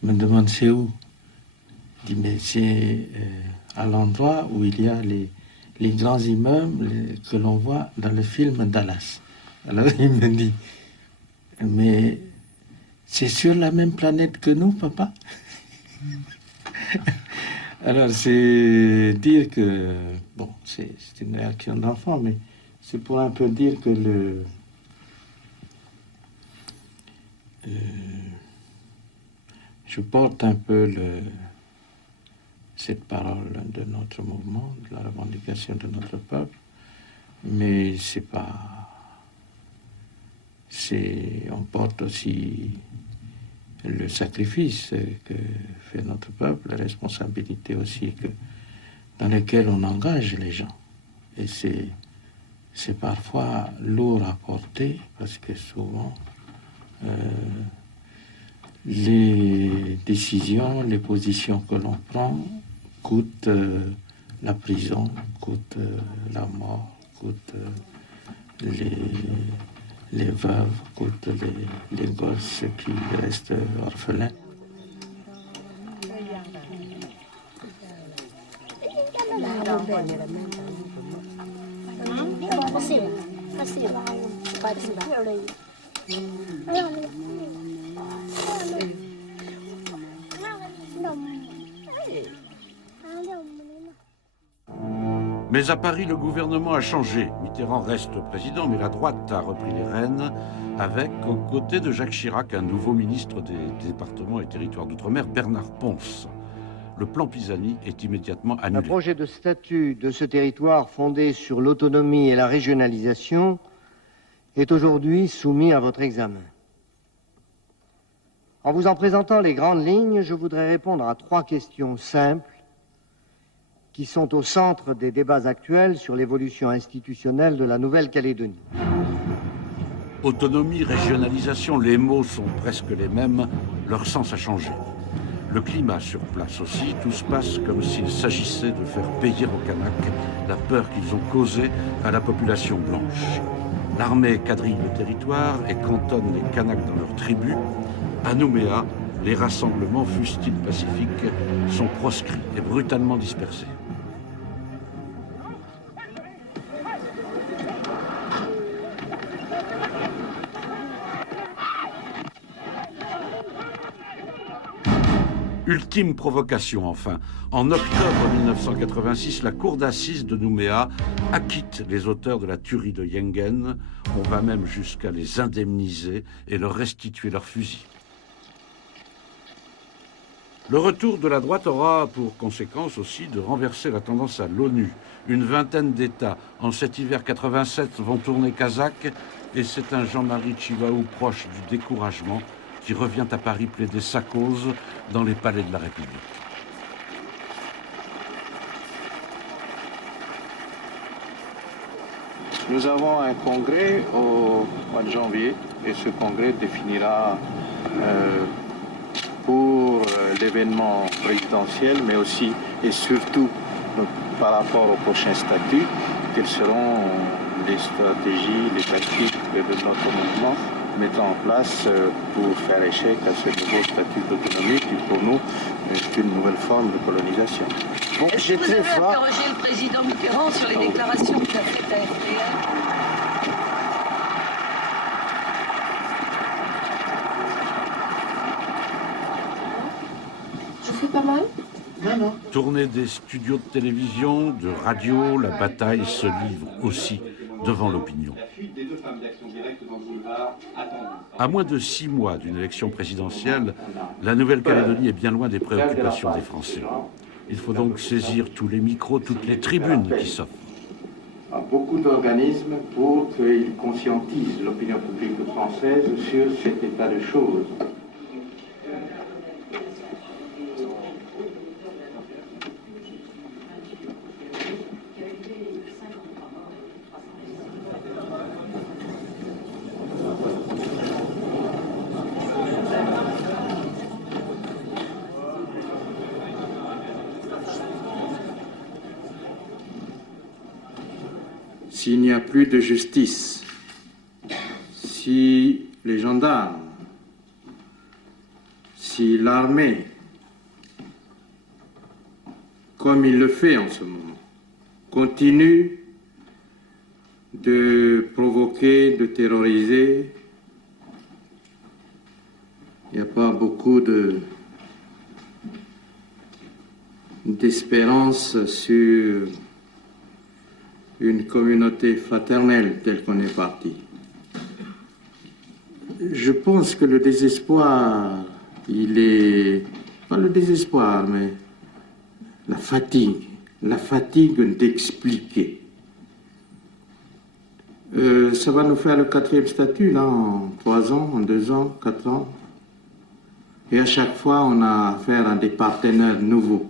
Il me demande, c'est où? Je dis, mais c'est à l'endroit où il y a les grands immeubles que l'on voit dans le film Dallas. Alors il me dit, mais c'est sur la même planète que nous, papa? Alors c'est dire que, bon, c'est une réaction d'enfant, mais c'est pour un peu dire que je porte un peu cette parole de notre mouvement, de la revendication de notre peuple, mais c'est pas... On porte aussi le sacrifice que fait notre peuple, la responsabilité aussi dans laquelle on engage les gens. Et c'est parfois lourd à porter parce que souvent les décisions, les positions que l'on prend coûtent la prison, coûtent la mort, coûtent les veuves, coûtent les gosses qui restent orphelins. Mais à Paris, le gouvernement a changé. Mitterrand reste président, mais la droite a repris les rênes avec, aux côtés de Jacques Chirac, un nouveau ministre des départements et territoires d'outre-mer, Bernard Pons. Le plan Pisani est immédiatement annulé. Un projet de statut de ce territoire fondé sur l'autonomie et la régionalisation est aujourd'hui soumis à votre examen. En vous en présentant les grandes lignes, je voudrais répondre à 3 questions simples qui sont au centre des débats actuels sur l'évolution institutionnelle de la Nouvelle-Calédonie. Autonomie, régionalisation, les mots sont presque les mêmes, leur sens a changé. Le climat sur place aussi, tout se passe comme s'il s'agissait de faire payer aux Kanaks la peur qu'ils ont causée à la population blanche. L'armée quadrille le territoire et cantonne les Kanaks dans leurs tribus. À Nouméa, les rassemblements, fussent-ils pacifiques, sont proscrits et brutalement dispersés. Ultime provocation, enfin. En octobre 1986, la cour d'assises de Nouméa acquitte les auteurs de la tuerie de Yengen. On va même jusqu'à les indemniser et leur restituer leurs fusils. Le retour de la droite aura pour conséquence aussi de renverser la tendance à l'ONU. Une vingtaine d'États, en cet hiver 87, vont tourner kazakh, et c'est un Jean-Marie Tjibaou proche du découragement qui revient à Paris plaider sa cause dans les palais de la République. Nous avons un congrès au mois de janvier et ce congrès définira pour l'événement présidentiel, mais aussi et surtout par rapport au prochain statut, quelles seront les stratégies, les tactiques de notre mouvement mettant en place pour faire échec à ce nouveau statut d'autonomie qui pour nous est une nouvelle forme de colonisation. Bon, est-ce que vous avez interrogé le président Mitterrand sur les déclarations qu'il a faites à RTL ? Je fais pas mal ? Non. Tournée des studios de télévision, de radio, la bataille se livre aussi devant l'opinion. À moins de 6 mois d'une élection présidentielle, la Nouvelle-Calédonie est bien loin des préoccupations des Français. Il faut donc saisir tous les micros, toutes les tribunes qui s'offrent. À beaucoup d'organismes pour qu'ils conscientisent l'opinion publique française sur cet état de choses. S'il n'y a plus de justice, si les gendarmes, si l'armée, comme il le fait en ce moment, continue de provoquer, de terroriser, il n'y a pas beaucoup d'espérance sur une communauté fraternelle telle qu'on est parti. Je pense que le désespoir, il est, pas le désespoir, mais la fatigue d'expliquer. Ça va nous faire le 4e statut, là, en 3 ans, en 2 ans, 4 ans. Et à chaque fois, on a affaire à des partenaires nouveaux,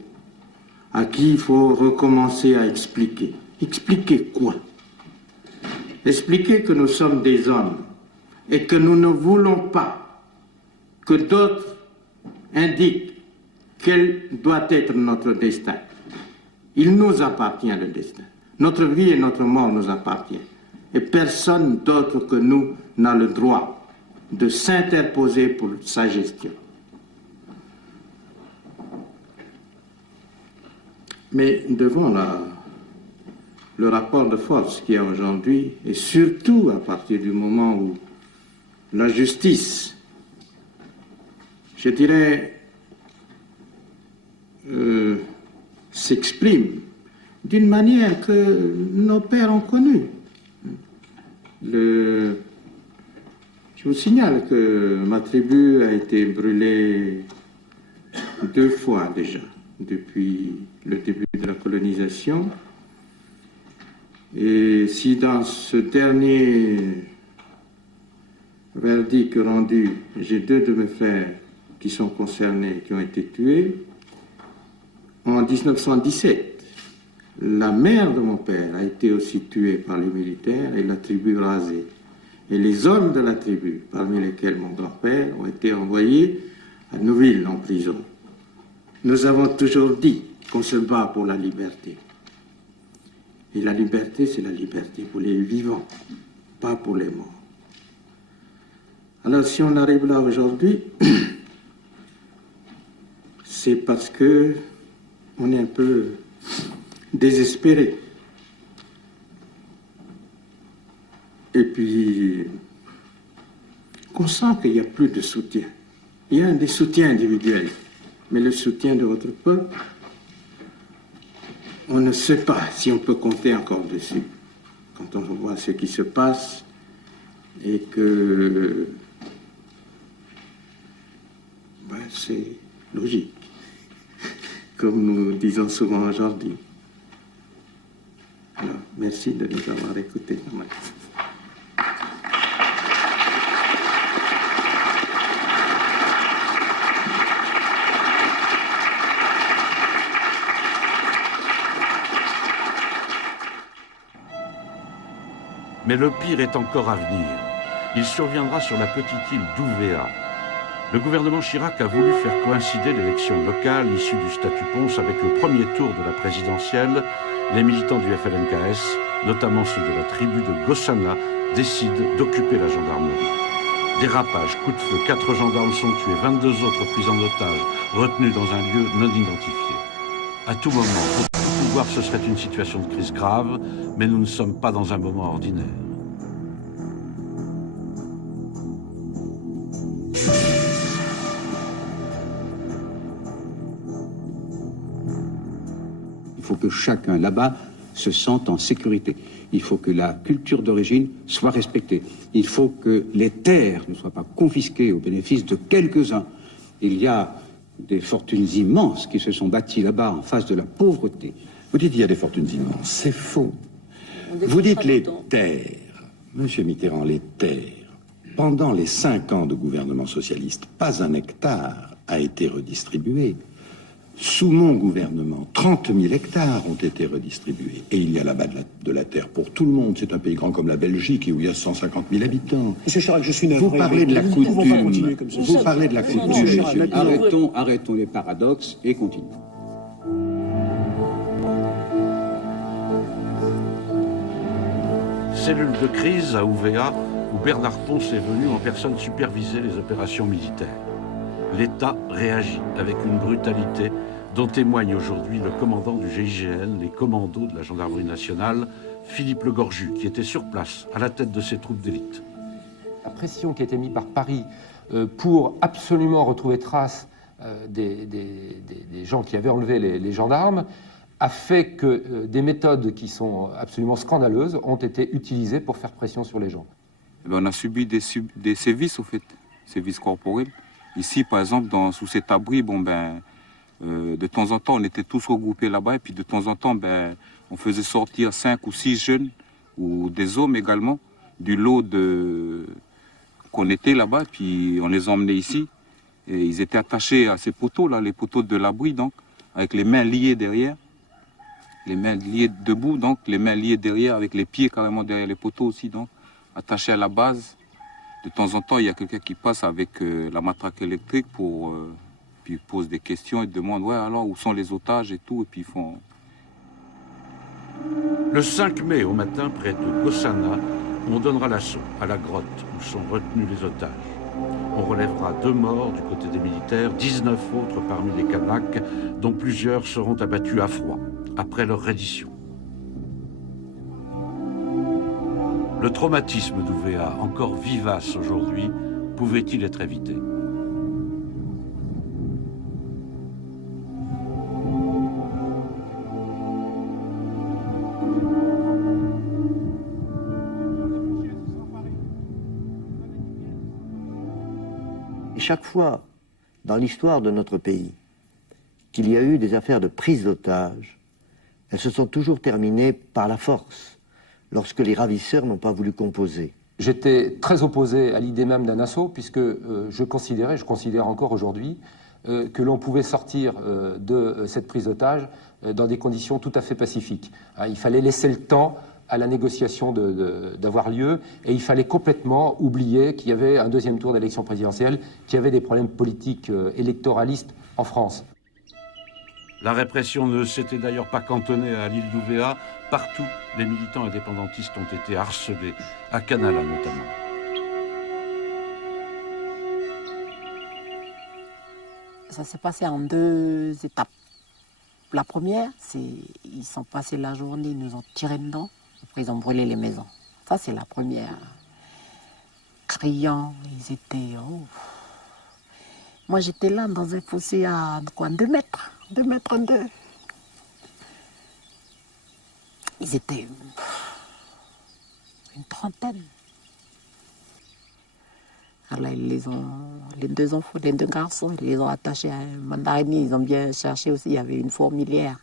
à qui il faut recommencer à expliquer. Expliquer quoi? Expliquer que nous sommes des hommes et que nous ne voulons pas que d'autres indiquent quel doit être notre destin. Il nous appartient le destin. Notre vie et notre mort nous appartiennent. Et personne d'autre que nous n'a le droit de s'interposer pour sa gestion. Mais devant le rapport de force qu'il y a aujourd'hui, et surtout à partir du moment où la justice, je dirais, s'exprime d'une manière que nos pères ont connue. Je vous signale que ma tribu a été brûlée 2 fois déjà, depuis le début de la colonisation. Et si dans ce dernier verdict rendu, j'ai 2 de mes frères qui sont concernés, qui ont été tués, en 1917, la mère de mon père a été aussi tuée par les militaires et la tribu rasée. Et les hommes de la tribu, parmi lesquels mon grand-père, ont été envoyés à Nouville en prison. Nous avons toujours dit qu'on se bat pour la liberté. Et la liberté, c'est la liberté pour les vivants, pas pour les morts. Alors si on arrive là aujourd'hui, c'est parce que on est un peu désespéré. Et puis, on sent qu'il n'y a plus de soutien. Il y a des soutiens individuels, mais le soutien de votre peuple, on ne sait pas si on peut compter encore dessus. Quand on voit ce qui se passe et que c'est logique, comme nous disons souvent aujourd'hui. Alors, merci de nous avoir écoutés. Mais le pire est encore à venir. Il surviendra sur la petite île d'Ouvéa. Le gouvernement Chirac a voulu faire coïncider l'élection locale issue du statut Ponce avec le premier tour de la présidentielle. Les militants du FLNKS, notamment ceux de la tribu de Gossana, décident d'occuper la gendarmerie. Dérapage, coup de feu, 4 gendarmes sont tués, 22 autres pris en otage, retenus dans un lieu non identifié. À tout moment, pour tout pouvoir, ce serait une situation de crise grave, mais nous ne sommes pas dans un moment ordinaire. Il faut que chacun là-bas se sente en sécurité. Il faut que la culture d'origine soit respectée. Il faut que les terres ne soient pas confisquées au bénéfice de quelques-uns. Il y a des fortunes immenses qui se sont bâties là-bas en face de la pauvreté. Vous dites qu'il y a des fortunes immenses, c'est faux. Vous dites les terres, Monsieur Mitterrand, les terres. Pendant les 5 ans de gouvernement socialiste, pas un hectare a été redistribué. Sous mon gouvernement, 30 000 hectares ont été redistribués. Et il y a là-bas de la terre pour tout le monde. C'est un pays grand comme la Belgique, où il y a 150 000 habitants. Monsieur Chirac, je suis navré. Vous parlez de la coutume. Vous parlez de la coutume. Arrêtons les paradoxes et continuons. Cellule de crise à Ouvéa, où Bernard Ponce est venu en personne superviser les opérations militaires. L'État réagit avec une brutalité dont témoigne aujourd'hui le commandant du GIGN, les commandos de la gendarmerie nationale, Philippe Le Gorju, qui était sur place, à la tête de ses troupes d'élite. La pression qui a été mise par Paris pour absolument retrouver trace des gens qui avaient enlevé les gendarmes a fait que des méthodes qui sont absolument scandaleuses ont été utilisées pour faire pression sur les gens. On a subi des sévices, au fait, sévices corporels. Ici, par exemple, sous cet abri, de temps en temps, on était tous regroupés là-bas, et puis de temps en temps, on faisait sortir 5 ou 6 jeunes, ou des hommes également, du lot qu'on était là-bas, puis on les emmenait ici. Et ils étaient attachés à ces poteaux-là, les poteaux de l'abri, donc, avec les mains liées derrière, les mains liées debout, donc, les mains liées derrière, avec les pieds carrément derrière les poteaux aussi, donc, attachés à la base. De temps en temps, il y a quelqu'un qui passe avec la matraque électrique puis il pose des questions et demande ouais, alors où sont les otages et tout, et puis ils font. Le 5 mai au matin, près de Gossana, on donnera l'assaut à la grotte où sont retenus les otages. On relèvera 2 morts du côté des militaires, 19 autres parmi les Kanaks, dont plusieurs seront abattus à froid après leur reddition. Le traumatisme d'Ouvéa, encore vivace aujourd'hui, pouvait-il être évité? Et chaque fois, dans l'histoire de notre pays, qu'il y a eu des affaires de prise d'otages, elles se sont toujours terminées par la force, lorsque les ravisseurs n'ont pas voulu composer. J'étais très opposé à l'idée même d'un assaut, puisque je considère encore aujourd'hui, que l'on pouvait sortir de cette prise d'otage dans des conditions tout à fait pacifiques. Il fallait laisser le temps à la négociation d'avoir lieu, et il fallait complètement oublier qu'il y avait un 2e tour d'élection présidentielle, qu'il y avait des problèmes politiques électoralistes en France. La répression ne s'était d'ailleurs pas cantonnée à l'île d'Ouvéa. Partout, les militants indépendantistes ont été harcelés, à Canala notamment. Ça s'est passé en 2 étapes. La première, c'est ils sont passés la journée, ils nous ont tiré dedans, après ils ont brûlé les maisons. Ça, c'est la première. Criants, ils étaient... Oh. Moi, j'étais là dans un fossé à quoi, 2 mètres. 2 mètres en 2. Ils étaient une trentaine. Alors, les 2 enfants, les 2 garçons, ils les ont attachés à un mandarinier. Ils ont bien cherché aussi, il y avait une fourmilière.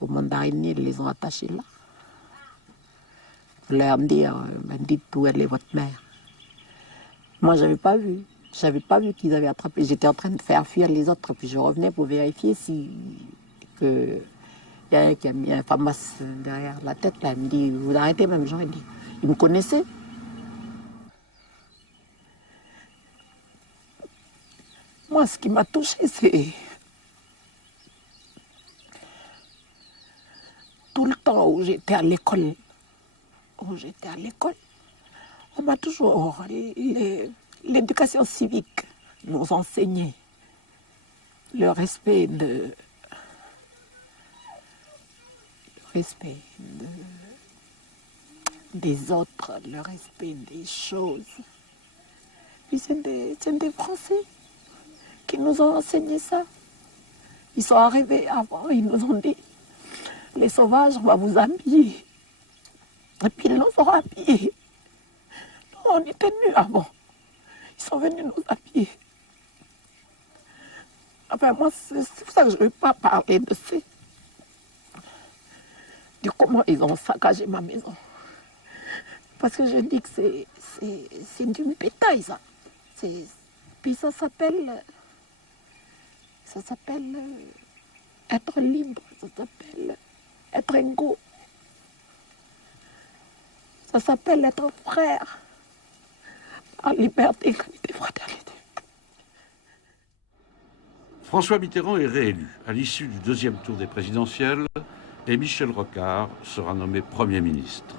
Au mandarinier, ils les ont attachés là. Pour leur dire, dites où elle est votre mère. Moi, je n'avais pas vu. Je n'avais pas vu qu'ils avaient attrapé. J'étais en train de faire fuir les autres, puis je revenais pour vérifier si... Il y a un qui a mis un famas derrière la tête, là. Il me dit, vous arrêtez même, Jean. Il dit, il me connaissait. Moi, ce qui m'a touchée, c'est... Tout le temps où j'étais à l'école, on m'a toujours... L'éducation civique nous enseignait le respect des autres, le respect des choses. Puis c'est des Français qui nous ont enseigné ça. Ils sont arrivés avant, ils nous ont dit, les sauvages, on va vous habiller. Et puis ils nous ont habillés. Nous, on était nus avant. Ils sont venus nous habiller. Enfin, moi, c'est pour ça que je ne veux pas parler de comment ils ont saccagé ma maison. Parce que je dis que c'est d'une bétail, ça. Puis ça s'appelle être libre, ça s'appelle être égaux. Ça s'appelle être frère. Par liberté, égalité, fraternité. François Mitterrand est réélu à l'issue du 2e tour des présidentielles et Michel Rocard sera nommé Premier ministre.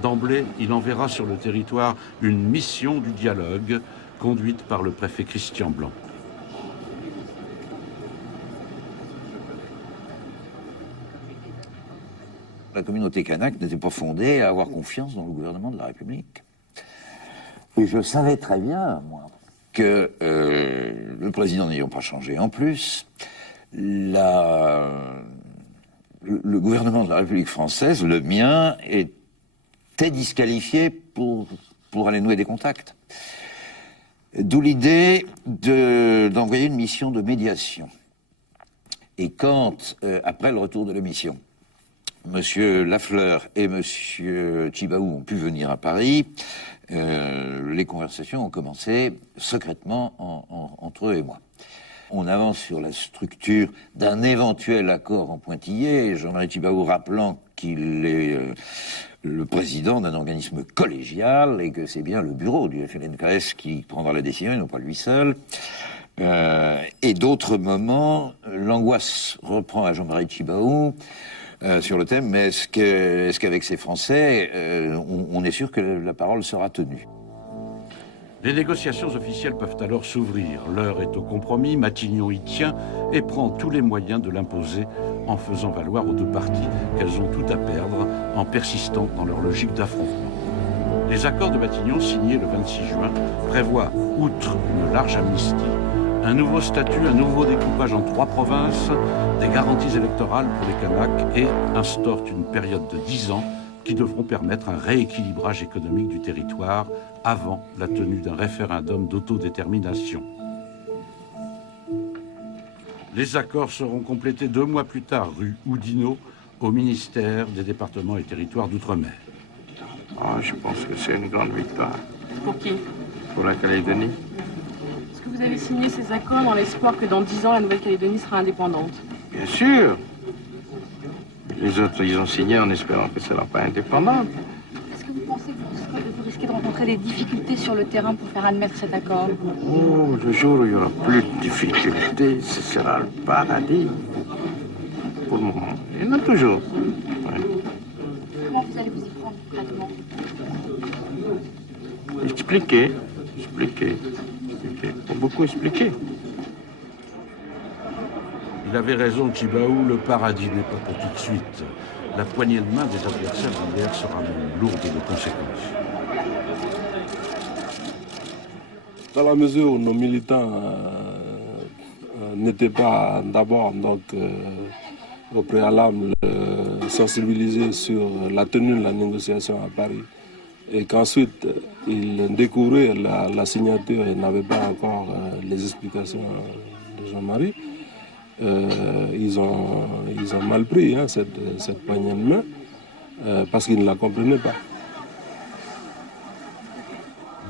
D'emblée, il enverra sur le territoire une mission du dialogue conduite par le préfet Christian Blanc. La communauté kanak n'était pas fondée à avoir confiance dans le gouvernement de la République. Et je savais très bien, moi, que le président n'ayant pas changé en plus, le gouvernement de la République française, le mien, était disqualifié pour aller nouer des contacts. D'où l'idée d'envoyer une mission de médiation. Et quand, après le retour de la mission, Monsieur Lafleur et Monsieur Tjibaou ont pu venir à Paris, les conversations ont commencé secrètement entre eux et moi. On avance sur la structure d'un éventuel accord en pointillé, Jean-Marie Tjibaou rappelant qu'il est le président d'un organisme collégial et que c'est bien le bureau du FLNKS qui prendra la décision et non pas lui seul. Et d'autres moments, l'angoisse reprend à Jean-Marie Tjibaou sur le thème, mais est-ce qu'avec ces Français, on est sûr que la parole sera tenue? Les négociations officielles peuvent alors s'ouvrir. L'heure est au compromis, Matignon y tient et prend tous les moyens de l'imposer en faisant valoir aux 2 parties qu'elles ont tout à perdre en persistant dans leur logique d'affrontement. Les accords de Matignon, signés le 26 juin, prévoient, outre une large amnistie, un nouveau statut, un nouveau découpage en 3 provinces, des garanties électorales pour les Kanaks et instaurent une période de 10 ans qui devront permettre un rééquilibrage économique du territoire avant la tenue d'un référendum d'autodétermination. Les accords seront complétés 2 mois plus tard, rue Oudinot, au ministère des Départements et Territoires d'Outre-mer. Je pense que c'est une grande victoire. Pour qui? Pour la Calédonie. Est-ce que vous avez signé ces accords dans l'espoir que dans 10 ans, la Nouvelle-Calédonie sera indépendante? Bien sûr. Les autres, ils ont signé en espérant que ça ne sera pas indépendante. Est-ce que vous pensez que vous risquez de rencontrer des difficultés sur le terrain pour faire admettre cet accord? Oh, le jour où il n'y aura plus de difficultés, ce sera le paradis. Pour le moment. Il y en a toujours. Ouais. Comment vous allez vous y prendre concrètement? Expliquer. Faut beaucoup expliquer. Il avait raison, Tjibaou, le paradis n'est pas pour tout de suite. la poignée de main des adversaires d'hier sera même lourde de conséquences. Dans la mesure où nos militants n'étaient pas d'abord au préalable sensibilisés sur la tenue de la négociation à Paris, et qu'ensuite ils découvraient la signature et n'avaient pas encore les explications de Jean-Marie, ils ont mal pris cette poignée de main parce qu'ils ne la comprenaient pas.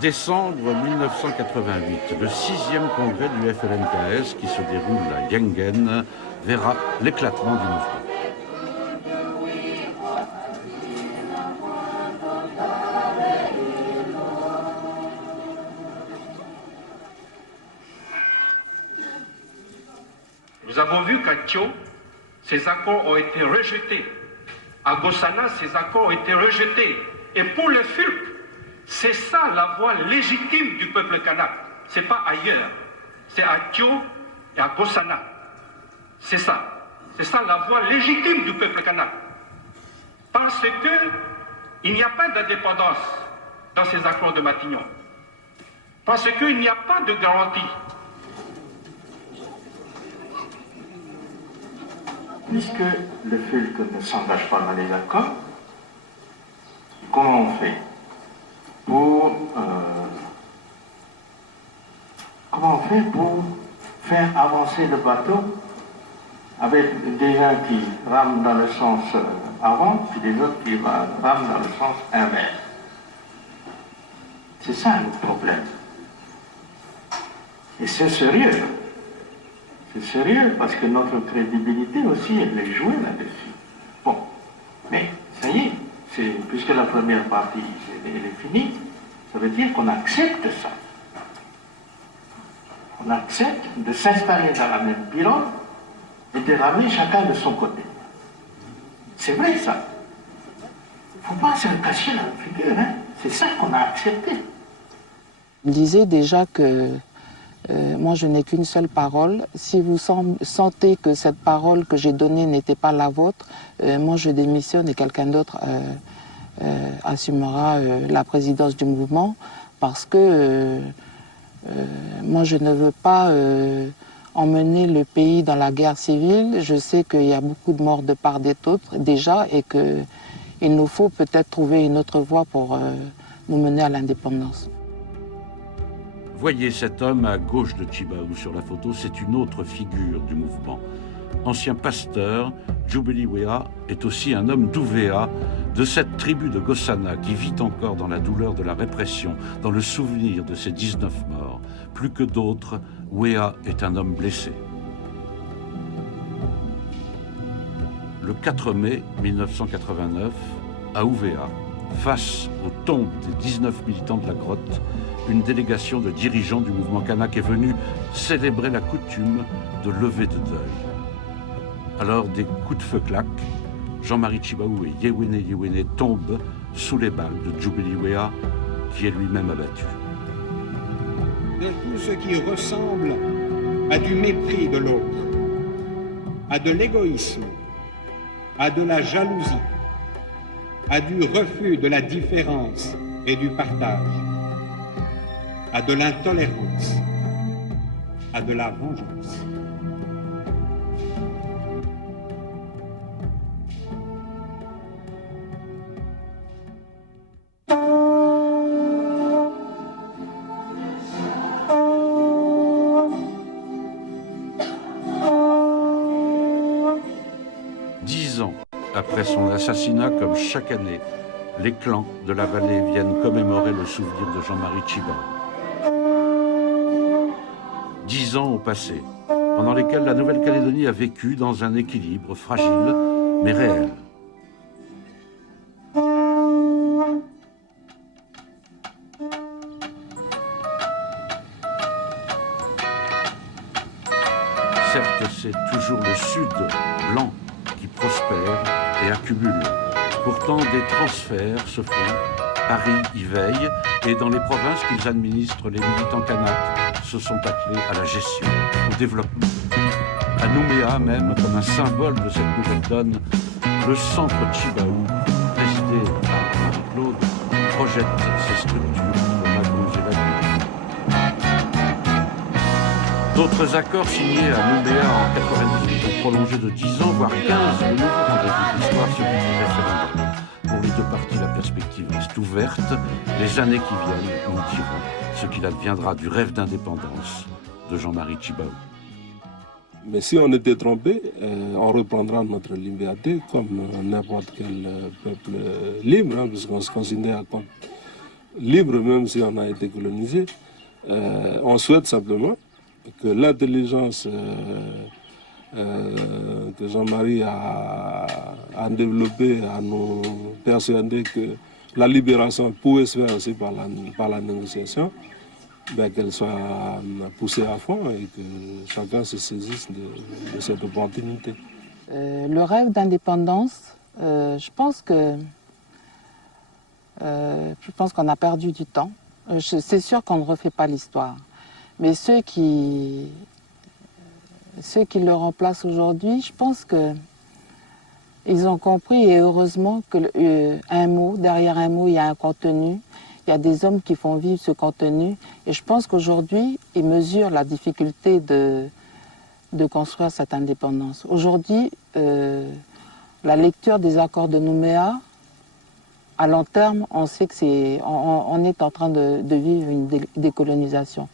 Décembre 1988, le 6e congrès du FLNKS qui se déroule à Yengen verra l'éclatement du mouvement. Nous avons vu qu'à Thio, ces accords ont été rejetés. À Gossana, ces accords ont été rejetés. Et pour le FULC, c'est ça la voix légitime du peuple kanak. C'est pas ailleurs. C'est à Thio et à Gossana. C'est ça. C'est ça la voix légitime du peuple kanak. Parce qu'il n'y a pas d'indépendance dans ces accords de Matignon. Parce qu'il n'y a pas de garantie. Puisque le FULC ne s'engage pas dans les accords, comment on fait pour faire avancer le bateau avec des gens qui rament dans le sens avant, puis des autres qui rament dans le sens inverse? C'est ça le problème. Et c'est sérieux. C'est sérieux parce que notre crédibilité aussi, elle est jouée là-dessus. Bon, mais ça y est, puisque la première partie elle est finie, ça veut dire qu'on accepte ça. On accepte de s'installer dans la même pirogue et de ramer chacun de son côté. C'est vrai ça. Il ne faut pas se le cacher la figure, hein. C'est ça qu'on a accepté. Il disait déjà que moi, je n'ai qu'une seule parole. Si vous sentez que cette parole que j'ai donnée n'était pas la vôtre, moi, je démissionne et quelqu'un d'autre assumera la présidence du mouvement parce que moi, je ne veux pas emmener le pays dans la guerre civile. Je sais qu'il y a beaucoup de morts de part et d'autre déjà et qu'il nous faut peut-être trouver une autre voie pour nous mener à l'indépendance. Voyez cet homme à gauche de Tjibaou sur la photo, c'est une autre figure du mouvement. Ancien pasteur, Djoubeli Wea est aussi un homme d'Ouvéa, de cette tribu de Gossana qui vit encore dans la douleur de la répression, dans le souvenir de ses 19 morts. Plus que d'autres, Wea est un homme blessé. Le 4 mai 1989, à Ouvéa, face aux tombes des 19 militants de la grotte, une délégation de dirigeants du mouvement kanak est venue célébrer la coutume de lever de deuil. Alors des coups de feu claquent, Jean-Marie Tjibaou et Yewene tombent sous les balles de Djoubeli Wea, qui est lui-même abattu. De tout ce qui ressemble à du mépris de l'autre, à de l'égoïsme, à de la jalousie, à du refus de la différence et du partage, à de l'intolérance, à de la vengeance. Après son assassinat, comme chaque année, les clans de la vallée viennent commémorer le souvenir de Jean-Marie Tjibaou. 10 ans ont passé, pendant lesquels la Nouvelle-Calédonie a vécu dans un équilibre fragile, mais réel. Certes, c'est toujours le Sud blanc qui prospère et accumule. Pourtant, des transferts se font. Paris y veille, et dans les provinces qu'ils administrent, les militants kanaks se sont attelés à la gestion, au développement. À Nouméa même, comme un symbole de cette nouvelle donne, le centre Chibaou, présidé par Marie-Claude, projette ses structures sur Magouze et la Guyane. D'autres accords signés à Nouméa en 98 ont prolongé de 10 ans, voire 15, le nouveau rendez-vous de l'histoire, celui du référendum. Pour les deux parties, la perspective reste ouverte. Les années qui viennent nous diront ce qu'il adviendra du rêve d'indépendance de Jean-Marie Tjibaou. Mais si on était trompé, on reprendra notre liberté comme n'importe quel peuple libre, hein, puisqu'on se considère comme libre même si on a été colonisé. On souhaite simplement que l'intelligence que Jean-Marie a développée à nous persuader que la libération pouvait se faire aussi par la négociation, qu'elle soit poussée à fond et que chacun se saisisse de cette opportunité. Le rêve d'indépendance, je pense qu'on a perdu du temps. C'est sûr qu'on ne refait pas l'histoire. Mais ceux qui le remplacent aujourd'hui, je pense qu'ils ont compris, et heureusement, que derrière un mot, il y a un contenu. Il y a des hommes qui font vivre ce contenu. Et je pense qu'aujourd'hui, ils mesurent la difficulté de construire cette indépendance. Aujourd'hui, la lecture des accords de Nouméa, à long terme, on sait que on est en train de vivre une décolonisation.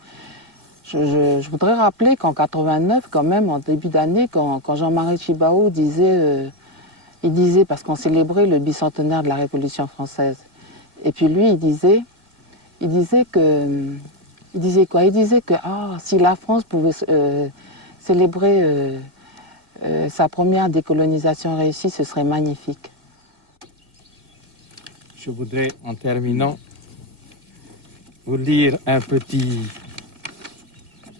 Je voudrais rappeler qu'en 89, quand même, en début d'année, quand Jean-Marie Tjibaou disait, parce qu'on célébrait le bicentenaire de la Révolution française, et puis lui, il disait que si la France pouvait célébrer sa première décolonisation réussie, ce serait magnifique. Je voudrais, en terminant, vous lire un petit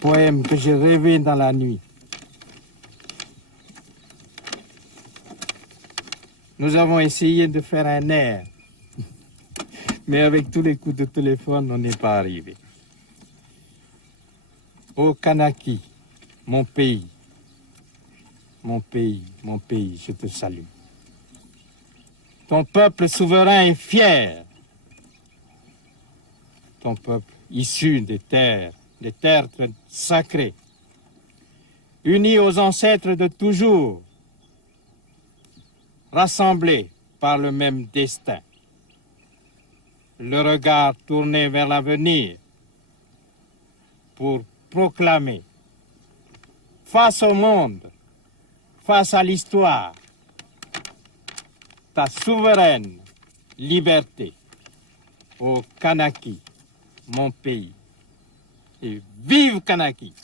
poème que j'ai rêvé dans la nuit. Nous avons essayé de faire un air, mais avec tous les coups de téléphone, on n'est pas arrivé. Ô Kanaki, mon pays, mon pays, mon pays, je te salue. Ton peuple souverain est fier. Ton peuple issu des terres sacrées, uni aux ancêtres de toujours, rassemblés par le même destin, le regard tourné vers l'avenir pour proclamer face au monde, face à l'histoire, ta souveraine liberté. Ô Kanaki, mon pays, et vive Kanaki!